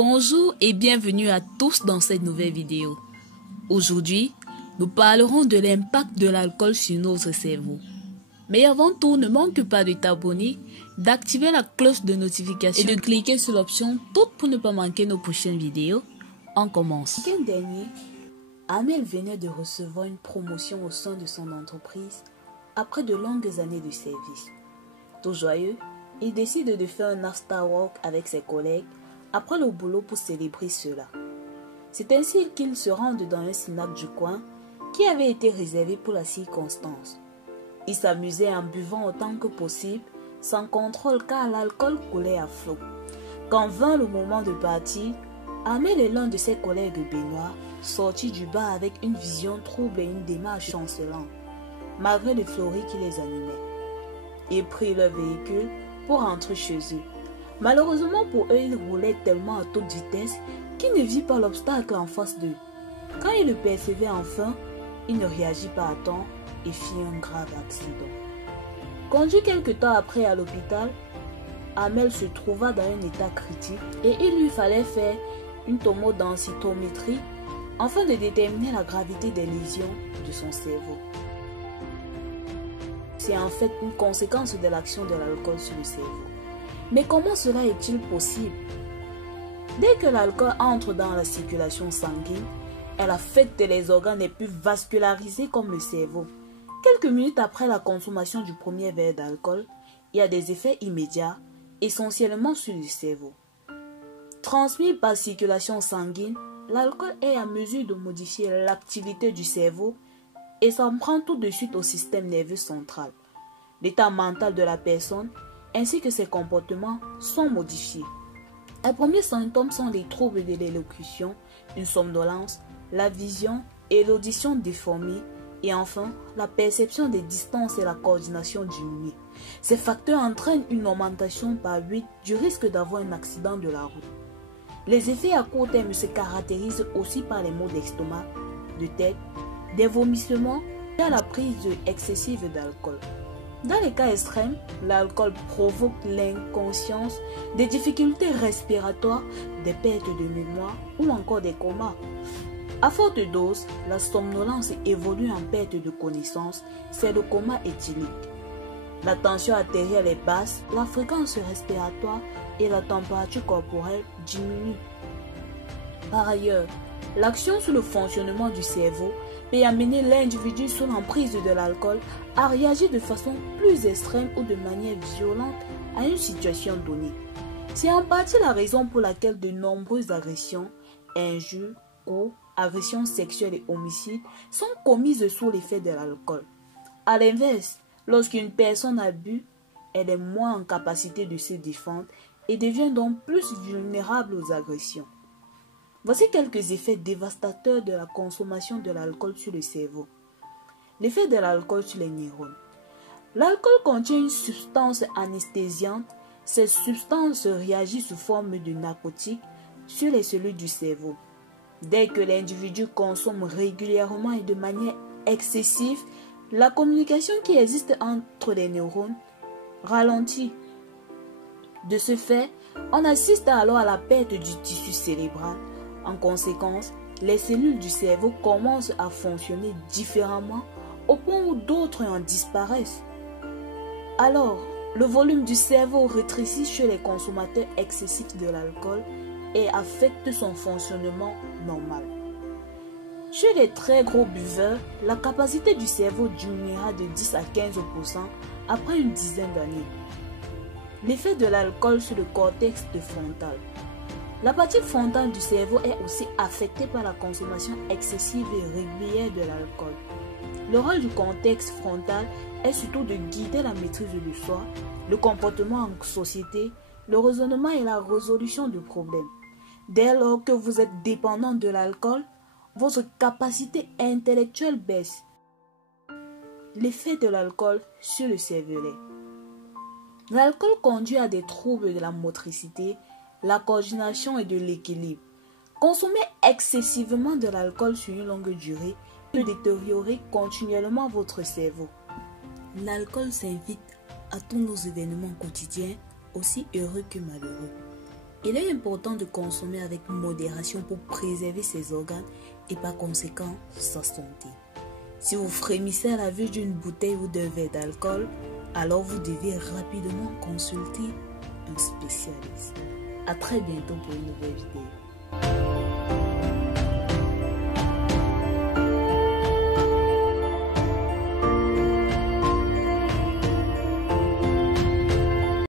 Bonjour et bienvenue à tous dans cette nouvelle vidéo. Aujourd'hui, nous parlerons de l'impact de l'alcool sur notre cerveau. Mais avant tout, ne manque pas de t'abonner, d'activer la cloche de notification et de cliquer sur l'option toutes pour ne pas manquer nos prochaines vidéos. On commence. Le week-end dernier, Amel venait de recevoir une promotion au sein de son entreprise après de longues années de service. Tout joyeux, il décide de faire un after-work avec ses collègues après le boulot pour célébrer cela. C'est ainsi qu'ils se rendent dans un snack du coin qui avait été réservé pour la circonstance. Ils s'amusaient en buvant autant que possible, sans contrôle car l'alcool coulait à flot. Quand vint le moment de partir, Amel et l'un de ses collègues Benoît sortit du bar avec une vision trouble et une démarche chancelante, malgré les fleuris qui les animaient. Ils prirent leur véhicule pour rentrer chez eux. Malheureusement pour eux, ils roulaient tellement à toute vitesse qu'ils ne virent pas l'obstacle en face d'eux. Quand ils le percevaient enfin, il ne réagit pas à temps et fit un grave accident. Conduit quelque temps après à l'hôpital, Amel se trouva dans un état critique et il lui fallait faire une tomodensitométrie afin de déterminer la gravité des lésions de son cerveau. C'est en fait une conséquence de l'action de l'alcool sur le cerveau. Mais comment cela est-il possible? Dès que l'alcool entre dans la circulation sanguine, elle affecte les organes les plus vascularisés comme le cerveau. Quelques minutes après la consommation du premier verre d'alcool, il y a des effets immédiats, essentiellement sur le cerveau. Transmis par circulation sanguine, l'alcool est à mesure de modifier l'activité du cerveau et s'en prend tout de suite au système nerveux central. L'état mental de la personne ainsi que ses comportements sont modifiés. Les premiers symptômes sont les troubles de l'élocution, une somnolence, la vision et l'audition déformées et enfin la perception des distances et la coordination diminuée. Ces facteurs entraînent une augmentation par 8 du risque d'avoir un accident de la route. Les effets à court terme se caractérisent aussi par les maux d'estomac, de tête, des vomissements et la prise excessive d'alcool. Dans les cas extrêmes, l'alcool provoque l'inconscience, des difficultés respiratoires, des pertes de mémoire ou encore des comas. À forte dose, la somnolence évolue en perte de connaissance, c'est le coma éthylique. La tension artérielle est basse, la fréquence respiratoire et la température corporelle diminuent. Par ailleurs, l'action sur le fonctionnement du cerveau peut amener l'individu sous l'emprise de l'alcool à réagir de façon plus extrême ou de manière violente à une situation donnée. C'est en partie la raison pour laquelle de nombreuses agressions, injures, coups, agressions sexuelles et homicides sont commises sous l'effet de l'alcool. A l'inverse, lorsqu'une personne a bu, elle est moins en capacité de se défendre et devient donc plus vulnérable aux agressions. Voici quelques effets dévastateurs de la consommation de l'alcool sur le cerveau. L'effet de l'alcool sur les neurones. L'alcool contient une substance anesthésiante. Cette substance réagit sous forme de narcotique sur les cellules du cerveau. Dès que l'individu consomme régulièrement et de manière excessive, la communication qui existe entre les neurones ralentit. De ce fait, on assiste alors à la perte du tissu cérébral. En conséquence, les cellules du cerveau commencent à fonctionner différemment au point où d'autres en disparaissent. Alors, le volume du cerveau rétrécit chez les consommateurs excessifs de l'alcool et affecte son fonctionnement normal. Chez les très gros buveurs, la capacité du cerveau diminuera de 10 à 15% après une dizaine d'années. L'effet de l'alcool sur le cortex frontal. La partie frontale du cerveau est aussi affectée par la consommation excessive et régulière de l'alcool. Le rôle du cortex frontal est surtout de guider la maîtrise de soi, le comportement en société, le raisonnement et la résolution de problèmes. Dès lors que vous êtes dépendant de l'alcool, votre capacité intellectuelle baisse. L'effet de l'alcool sur le cervelet. L'alcool conduit à des troubles de la motricité, la coordination et de l'équilibre. Consommer excessivement de l'alcool sur une longue durée peut détériorer continuellement votre cerveau. L'alcool s'invite à tous nos événements quotidiens, aussi heureux que malheureux. Il est important de consommer avec modération pour préserver ses organes et par conséquent sa santé. Si vous frémissez à la vue d'une bouteille ou d'un verre d'alcool, alors vous devez rapidement consulter un spécialiste. À très bientôt pour une nouvelle vidéo.